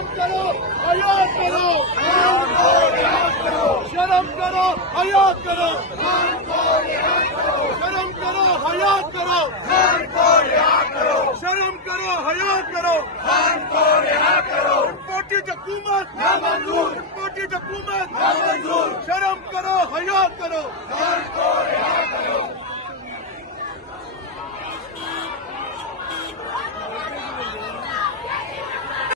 शर्म करो, हया करो, शर्म करो, हया करो, शर्म करो, हया करो, शर्म करो, हया करो, इम्पोर्टेड हुकूमत ना मंजूर, इम्पोर्टेड हुकूमत ना मंजूर, शर्म करो, हया करो।